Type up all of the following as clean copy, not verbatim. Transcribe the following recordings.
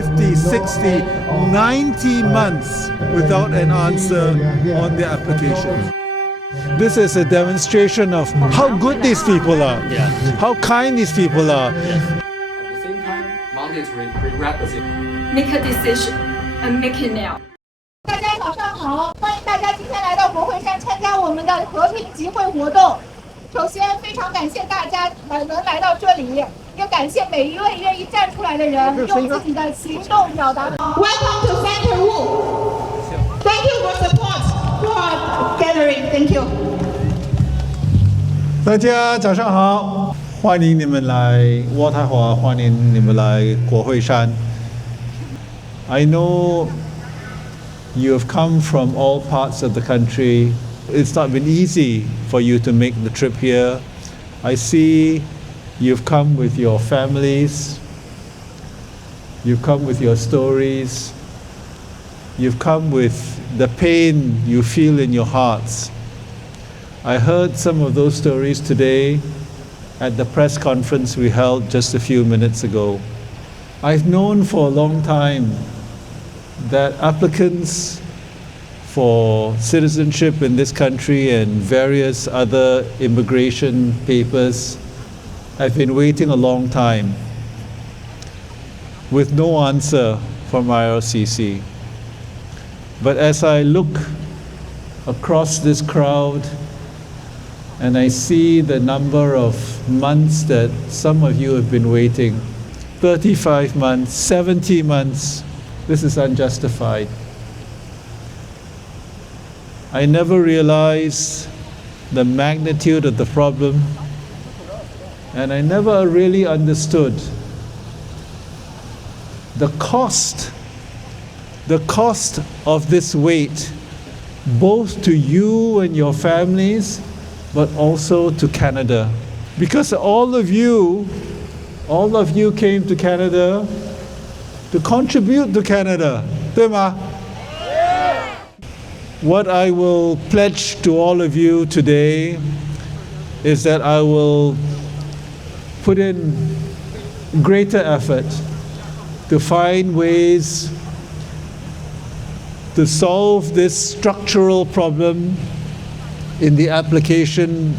50, 60, 90 months without an answer on their application. This is a demonstration of how good these people are, how kind these people are. At the same time, monitoring prerequisite. Make a decision and make it now. 大家早上好，欢迎大家今天来到国会山参加我们的和平集会活动。首先，非常感谢大家能来到这里，也感谢每一位愿意站出来的人，用自己的行动表达。Welcome to Center Wu. Thank you for support for gathering. Thank you. 大家早上好，欢迎你们来渥太华，欢迎你们来国会山。I know you have come from all parts of the country. It's not been easy for you to make the trip here. I see you've come with your families. You've come with your stories. You've come with the pain you feel in your hearts. I heard some of those stories today at the press conference we held just a few minutes ago. I've known for a long time that applicants for citizenship in this country and various other immigration papers have been waiting a long time with no answer from IRCC. But as I look across this crowd and I see the number of months that some of you have been waiting, 35 months, 70 months, this is unjustified. I never realized the magnitude of the problem, and I never really understood the cost of this wait, both to you and your families, but also to Canada. Because all of you came to Canada to contribute to Canada, 对吗? What I will pledge to all of you today is that I will put in greater effort to find ways to solve this structural problem in the application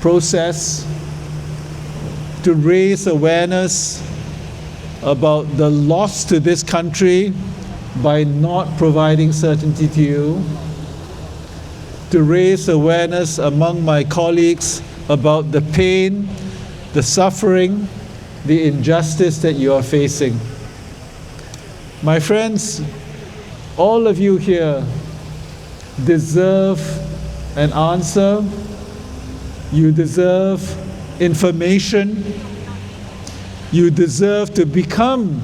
process, to raise awareness about the loss to this country by not providing certainty to you, to raise awareness among my colleagues about the pain, the suffering, the injustice that you are facing. My friends, all of you here deserve an answer. You deserve information. You deserve to become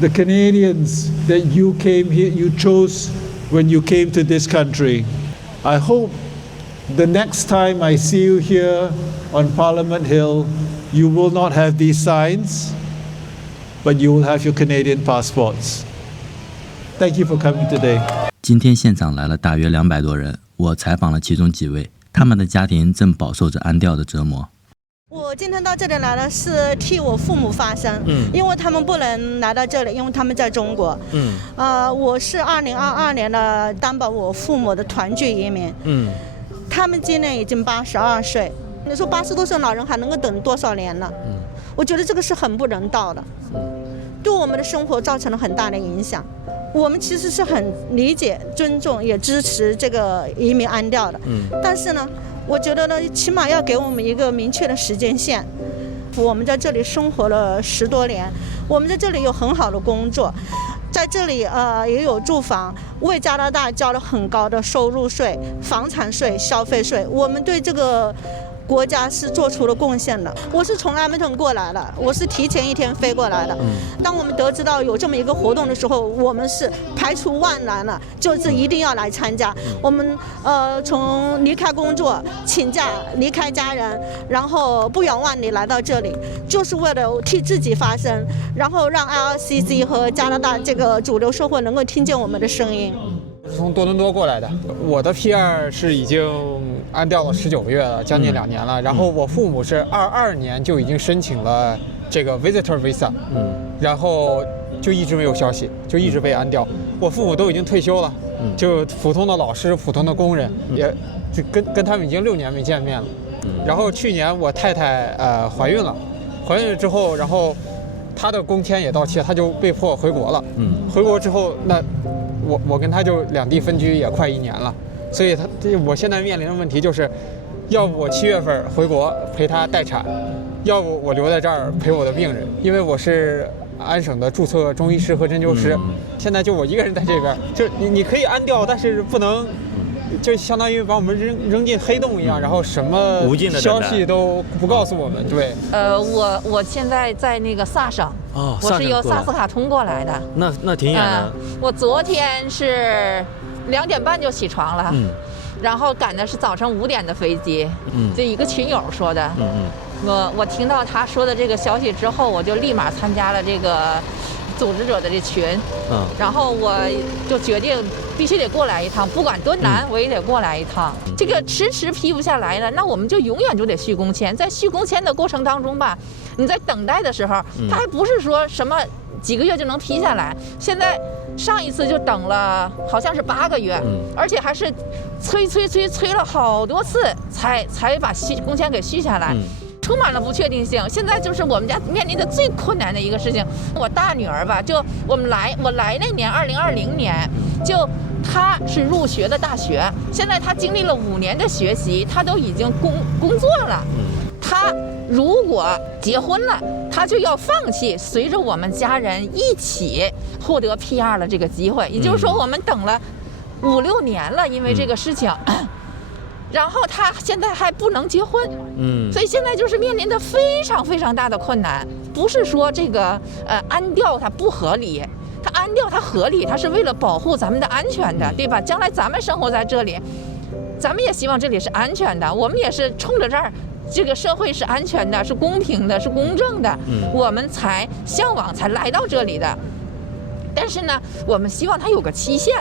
the Canadians that you came here, you chose when you came to this country. I hope the next time I see you here on Parliament Hill, you will not have these signs, but you will have your Canadian passports. Thank you for coming today. 今天现场来了大约200多人，我采访了其中几位，他们的家庭正饱受着安调的折磨。我今天到这里来了，是替我父母发声，因为他们不能来到这里，因为他们在中国。我是2022年的担保我父母的团聚移民。他们今年已经82岁，你说80多岁老人还能够等多少年呢？我觉得这个是很不人道的，对我们的生活造成了很大的影响。我们其实是很理解、尊重，也支持这个移民安调的。但是呢，我觉得呢，起码要给我们一个明确的时间线。我们在这里生活了10多年，我们在这里有很好的工作，在这里也有住房，为加拿大交了很高的收入税、房产税、消费税。我们对这个国家是做出了贡献的。我是从 Edmonton 过来的，我是提前1天飞过来的。当我们得知到有这么一个活动的时候，我们是排除万难了，就是一定要来参加。我们从离开工作、请假、离开家人，然后不远万里来到这里，就是为了替自己发声，然后让 IRCC 和加拿大这个主流社会能够听见我们的声音。是从多伦多过来的，我的 PR 是已经安调了19个月了，将近2年了。然后我父母是22年就已经申请了这个 visitor visa，然后就一直没有消息，就一直被安掉。我父母都已经退休了，就普通的老师、普通的工人，也就跟他们已经6年没见面了。然后去年我太太怀孕了，怀孕了之后，然后她的工签也到期了，她就被迫回国了。回国之后，那我跟她就两地分居也快1年了，所以我现在面临的问题就是，要不我7月份回国陪她待产，要不我留在这儿陪我的病人，因为我是安省的注册中医师和针灸师，现在就我一个人在这边，就你可以安掉，但是不能。就相当于把我们扔进黑洞一样，然后什么消息都不告诉我们。对，我现在在那个萨省，我是由萨斯卡通过来的。那挺远的。我昨天是2点半就起床了，然后赶的是早晨5点的飞机。这一个群友说的。我听到他说的这个消息之后，我就立马参加了这个组织者的这群，然后我就决定必须得过来一趟，不管多难我也得过来一趟。这个迟批不下来了，那我们就永远就得续工签。在续工签的过程当中吧，你在等待的时候，他还不是说什么几个月就能批下来。现在上一次就等了好像是8个月，而且还是催了好多次才把工签给续下来。充满了不确定性，现在就是我们家面临的最困难的一个事情。我大女儿吧，就我来那年2020年，就她是入学的大学，现在她经历了5年的学习，她都已经工作了。她如果结婚了，她就要放弃随着我们家人一起获得 PR 的这个机会。也就是说，我们等了5、6年了，因为这个事情。然后他现在还不能结婚，所以现在就是面临的非常非常大的困难。不是说这个安调它不合理，它安调它合理，它是为了保护咱们的安全的，对吧？将来咱们生活在这里，咱们也希望这里是安全的，我们也是冲着这儿，这个社会是安全的，是公平的，是公正的，我们才向往，才来到这里的。但是呢，我们希望它有个期限，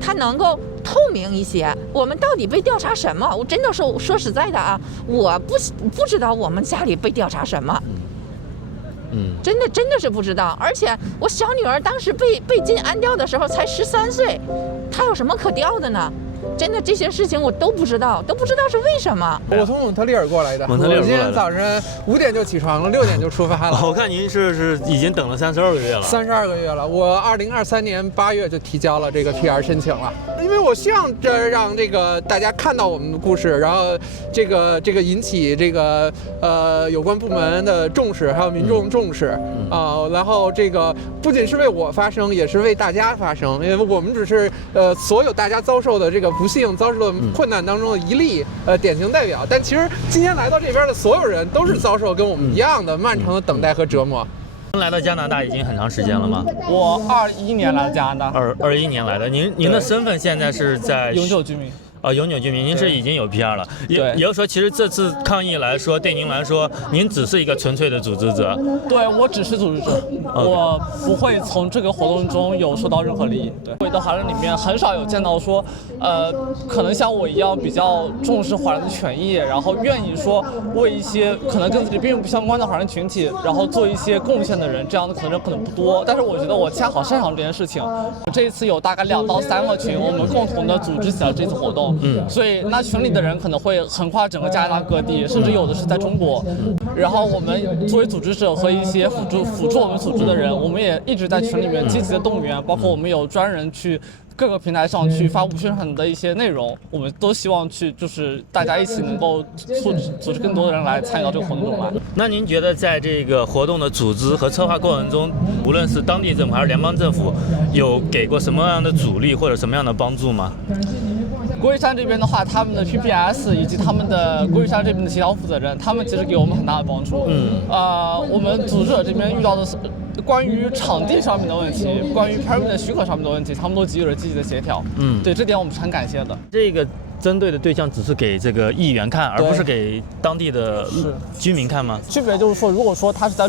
它能够透明一些。我们到底被调查什么？我真的说实在的啊，我不知道我们家里被调查什么。真的是不知道。而且我小女儿当时被进安调的时候才13岁，她有什么可调的呢？真的这些事情我都不知道是为什么。我从蒙特利尔过来的，我今天早晨5点就起床了，6点就出发了。我看您是已经等了32个月了。32个月了，我2023年8月就提交了这个 PR 申请了，因为我希望让这个大家看到我们的故事，然后这个引起这个有关部门的重视，还有民众重视然后这个不仅是为我发声，也是为大家发声，因为我们只是所有大家遭受的这个不幸、遭受的困难当中的一例典型代表，但其实今天来到这边的所有人都是遭受跟我们一样的漫长的等待和折磨。来到加拿大已经很长时间了吗？我21年来加拿大。21年来的，您的身份现在是在永久居民。永久居民，您是已经有 PR 了。也就是说，其实这次抗议来说，对您来说，您只是一个纯粹的组织者。对，我只是组织者，我不会从这个活动中有受到任何利益。对，我的华人里面很少有见到说，可能像我一样比较重视华人的权益，然后愿意说为一些可能跟自己并不相关的华人群体，然后做一些贡献的人，这样的可能不多。但是我觉得我恰好擅长这件事情。这一次有大概2到3个群，我们共同的组织起来这次活动。所以那群里的人可能会横跨整个加拿大各地，甚至有的是在中国。然后我们作为组织者和一些辅助我们组织的人，我们也一直在群里面积极的动员，包括我们有专人去各个平台上去发布宣传的一些内容，我们都希望去就是大家一起能够组织更多的人来参与到这个活动中来。那您觉得在这个活动的组织和策划过程中，无论是当地政府还是联邦政府，有给过什么样的阻力或者什么样的帮助吗？国玉山这边的话，他们的 PPS 以及他们的国玉山这边的协调负责人，他们其实给我们很大的帮助。我们组织者这边遇到的是关于场地上面的问题，关于 permit 的许可上面的问题，他们都给予了积极的协调。对，这点我们是很感谢的。这个针对的对象只是给这个议员看，而不是给当地的居民看吗？区别就是说，如果说他是在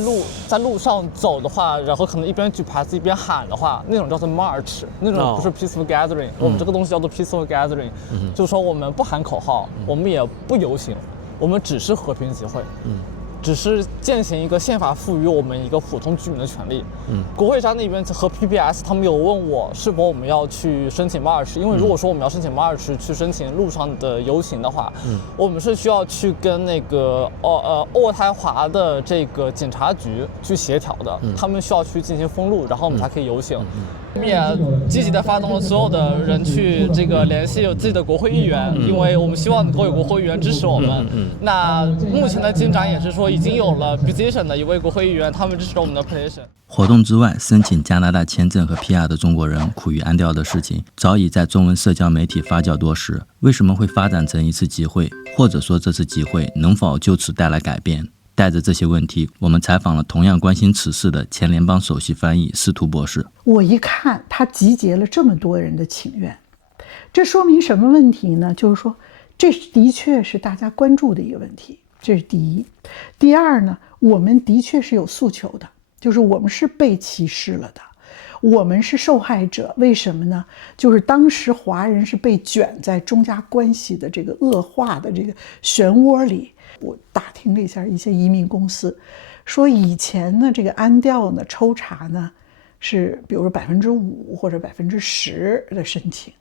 路上走的话，然后可能一边举牌子一边喊的话，那种叫做 march， 那种不是 peaceful gathering。我们这个东西叫做 peaceful gathering，就是说我们不喊口号，我们也不游行，我们只是和平集会。只是践行一个宪法赋予我们一个普通居民的权利。国会山那边和 PPS 他们有问我是否我们要去申请March，因为如果说我们要申请March去申请路上的游行的话，我们是需要去跟那个渥太华的这个警察局去协调的，他们需要去进行封路，然后我们才可以游行。我们也积极地发动了所有的人去这个联系有自己的国会议员，因为我们希望能够有国会议员支持我们。那目前的进展也是说，已经有了 petition 的一位国会议员，他们支持我们的 petition。活动之外，申请加拿大签证和 PR 的中国人苦于安调的事情，早已在中文社交媒体发酵多时。为什么会发展成一次集会？或者说这次集会能否就此带来改变？带着这些问题，我们采访了同样关心此事的前联邦首席翻译司徒博士。我一看他集结了这么多人的请愿，这说明什么问题呢？就是说，这的确是大家关注的一个问题，这是第一。第二呢，我们的确是有诉求的，就是我们是被歧视了的，我们是受害者。为什么呢？就是当时华人是被卷在中加关系的这个恶化的这个漩涡里。我打听了一下一些移民公司，说以前呢，这个安调呢抽查呢是比如说5%或者10%的申请，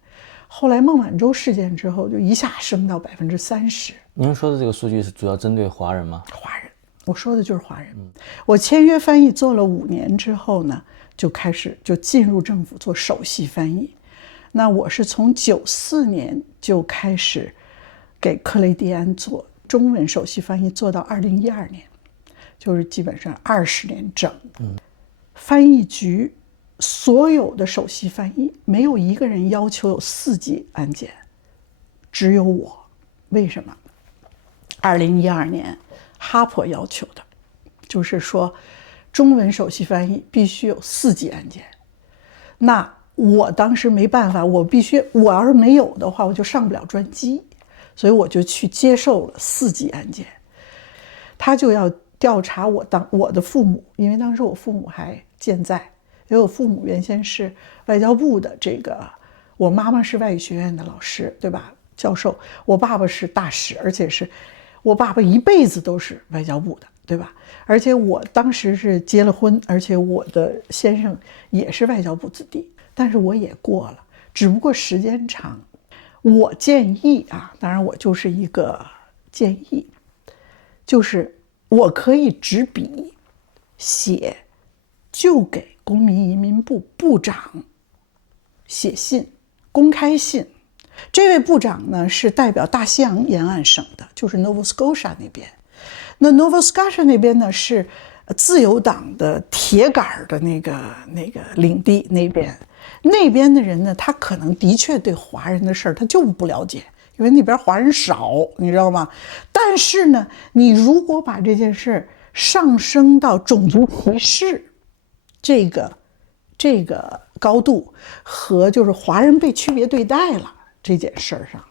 后来孟晚舟事件之后就一下升到30%。您说的这个数据是主要针对华人吗？华人，我说的就是华人。我签约翻译做了5年之后呢，就进入政府做首席翻译。那我是从94年就开始给克雷蒂安做中文首席翻译，做到2012年，就是基本上20年整。翻译局所有的首席翻译没有一个人要求有4级安检，只有我。为什么？2012年哈珀要求的，就是说中文首席翻译必须有4级安检。那我当时没办法，我要是没有的话，我就上不了专机。所以我就去接受了4级安检，他就要调查我的父母，因为当时我父母还健在，因为我父母原先是外交部的我妈妈是外语学院的老师，对吧？教授，我爸爸是大使，而且是我爸爸一辈子都是外交部的，对吧？而且我当时是结了婚，而且我的先生也是外交部子弟，但是我也过了，只不过时间长。我建议啊，当然我就是一个建议，就是我可以执笔写，就给公民移民部部长写信，公开信。这位部长呢是代表大西洋沿岸省的，就是 Nova Scotia 那边。那 Nova Scotia 那边呢是自由党的铁杆的那个领地那边的人呢，他可能的确对华人的事儿他就不了解，因为那边华人少，你知道吗？但是呢，你如果把这件事上升到种族歧视这个高度和就是华人被区别对待了这件事儿上，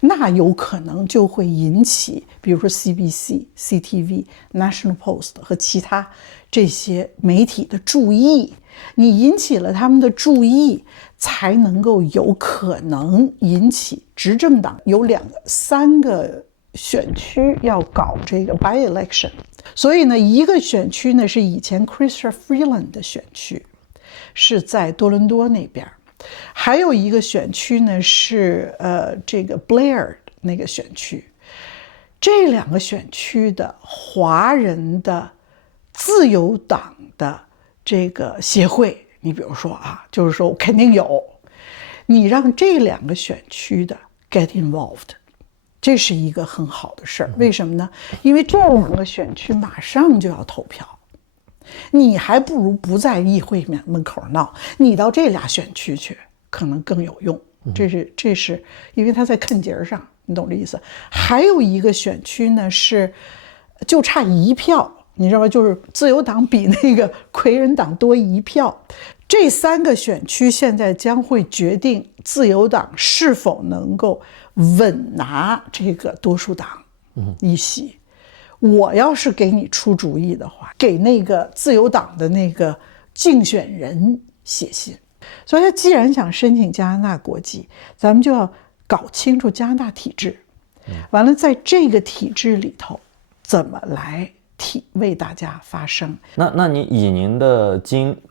那有可能就会引起比如说 CBC、CTV、National Post 和其他这些媒体的注意。你引起了他们的注意，才能够有可能引起执政党有3个选区要搞这个 by election。 所以呢，一个选区呢是以前 Chrystia Freeland 的选区，是在多伦多那边，还有一个选区呢是这个 Blair 那个选区。这2个选区的华人的自由党的这个协会，你比如说啊，就是说肯定有，你让这2个选区的 get involved， 这是一个很好的事儿。为什么呢？因为这2个选区马上就要投票，你还不如不在议会门口闹，你到这俩选区去可能更有用。这是因为他在坑节上，你懂这意思。还有一个选区呢是就差1票，你知道吧？就是自由党比那个魁人党多1票。这3个选区现在将会决定自由党是否能够稳拿这个多数党一席。我要是给你出主意的话，给那个自由党的那个竞选人写信。所以他既然想申请加拿大国籍，咱们就要搞清楚加拿大体制，完了在这个体制里头怎么来提体为大家发声。那你以您的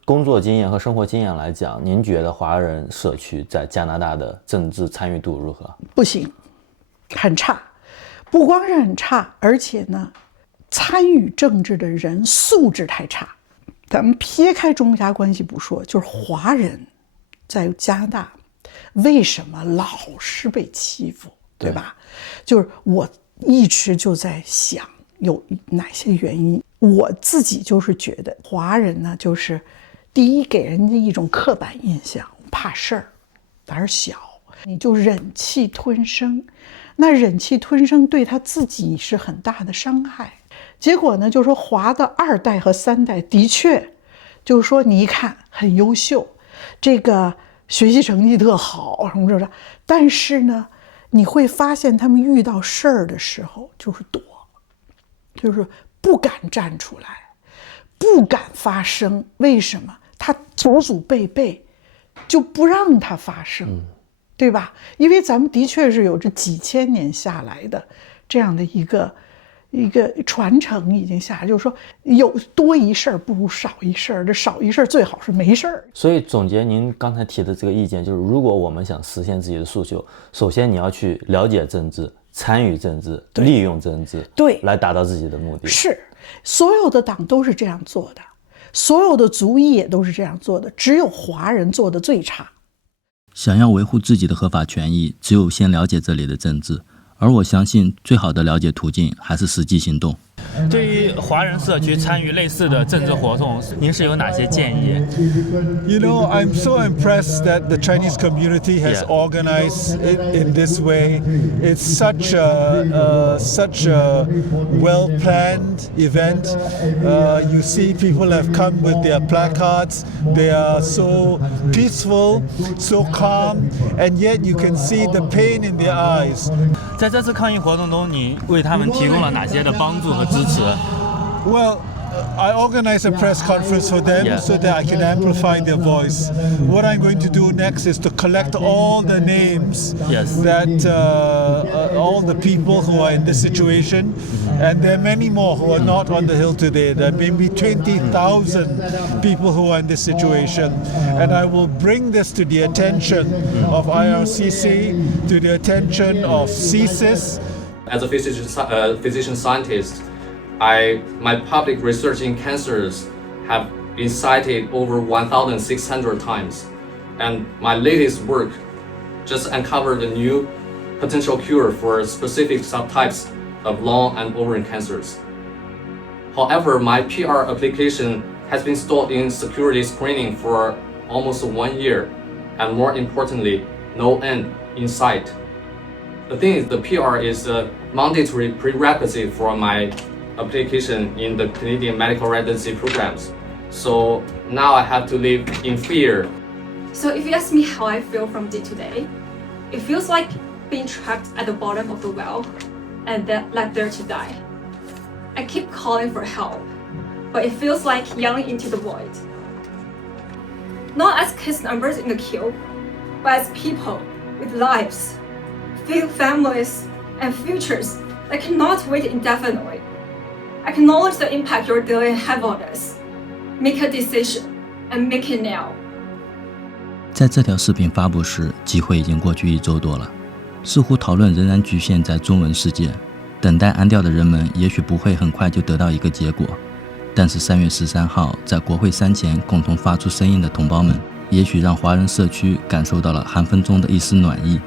工作经验和生活经验来讲，您觉得华人社区在加拿大的政治参与度如何？不行，很差，不光是很差，而且呢，参与政治的人素质太差。咱们撇开中加关系不说，就是华人在加拿大为什么老是被欺负，对吧？就是我一直就在想有哪些原因。我自己就是觉得华人呢，就是第一给人家一种刻板印象，怕事儿，胆小，你就忍气吞声。那忍气吞声对他自己是很大的伤害。结果呢，就是说华的2代和3代的确，就是说你一看很优秀，这个学习成绩特好什么什么，但是呢，你会发现他们遇到事儿的时候就是躲，就是不敢站出来，不敢发声。为什么？他祖祖辈辈就不让他发声，对吧？因为咱们的确是有这几千年下来的这样的一个传承已经下来，就是说有多一事儿不如少一事儿，这少一事儿最好是没事儿。所以总结您刚才提的这个意见，就是如果我们想实现自己的诉求，首先你要去了解政治，参与政治，利用政治，对，来达到自己的目的。是，所有的党都是这样做的，所有的族裔也都是这样做的，只有华人做的最差。想要维护自己的合法权益，只有先了解这里的政治。而我相信最好的了解途径还是实际行动。对于华人社区参与类似的政治活动，您是有哪些建议？ You know, I'm so impressed that the Chinese community has organized it in this way. It's such a well-planned event. You see people have come with their placards. They are so peaceful, so calm, and yet you can see the pain in their eyes. 在这次抗议活动中，你为他们提供了哪些的帮助和支持？ Well, I organize a press conference for them so that I can amplify their voice. What I'm going to do next is to collect all the names that all the people who are in this situation, and there are many more who are not on the Hill today. There may be 20,000 people who are in this situation, and I will bring this to the attention of IRCC, to the attention of CSIS. As a physician scientist, my public research in cancers have been cited over 1,600 times, and my latest work just uncovered a new potential cure for specific subtypes of lung and ovarian cancers. However, my PR application has been stalled in security screening for almost 1 year, and more importantly, no end in sight. The thing is, the PR is a mandatory prerequisite for my application in the Canadian medical residency programs. So now I have to live in fear. So if you ask me how I feel from day to day, it feels like being trapped at the bottom of the well and then left there to die. I keep calling for help, but it feels like yelling into the void. Not as case numbers in the queue, but as people with lives, families, and futures that cannot wait indefinitely. Acknowledge the impact your delay have on us. Make a decision and make it now. 在这条视频发布时，集会已经过去1周多了，似乎讨论仍然局限在中文世界。等待安调的人们也许不会很快就得到一个结果，但是3月13号在国会山前共同发出声音的同胞们，也许让华人社区感受到了寒风中的一丝暖意。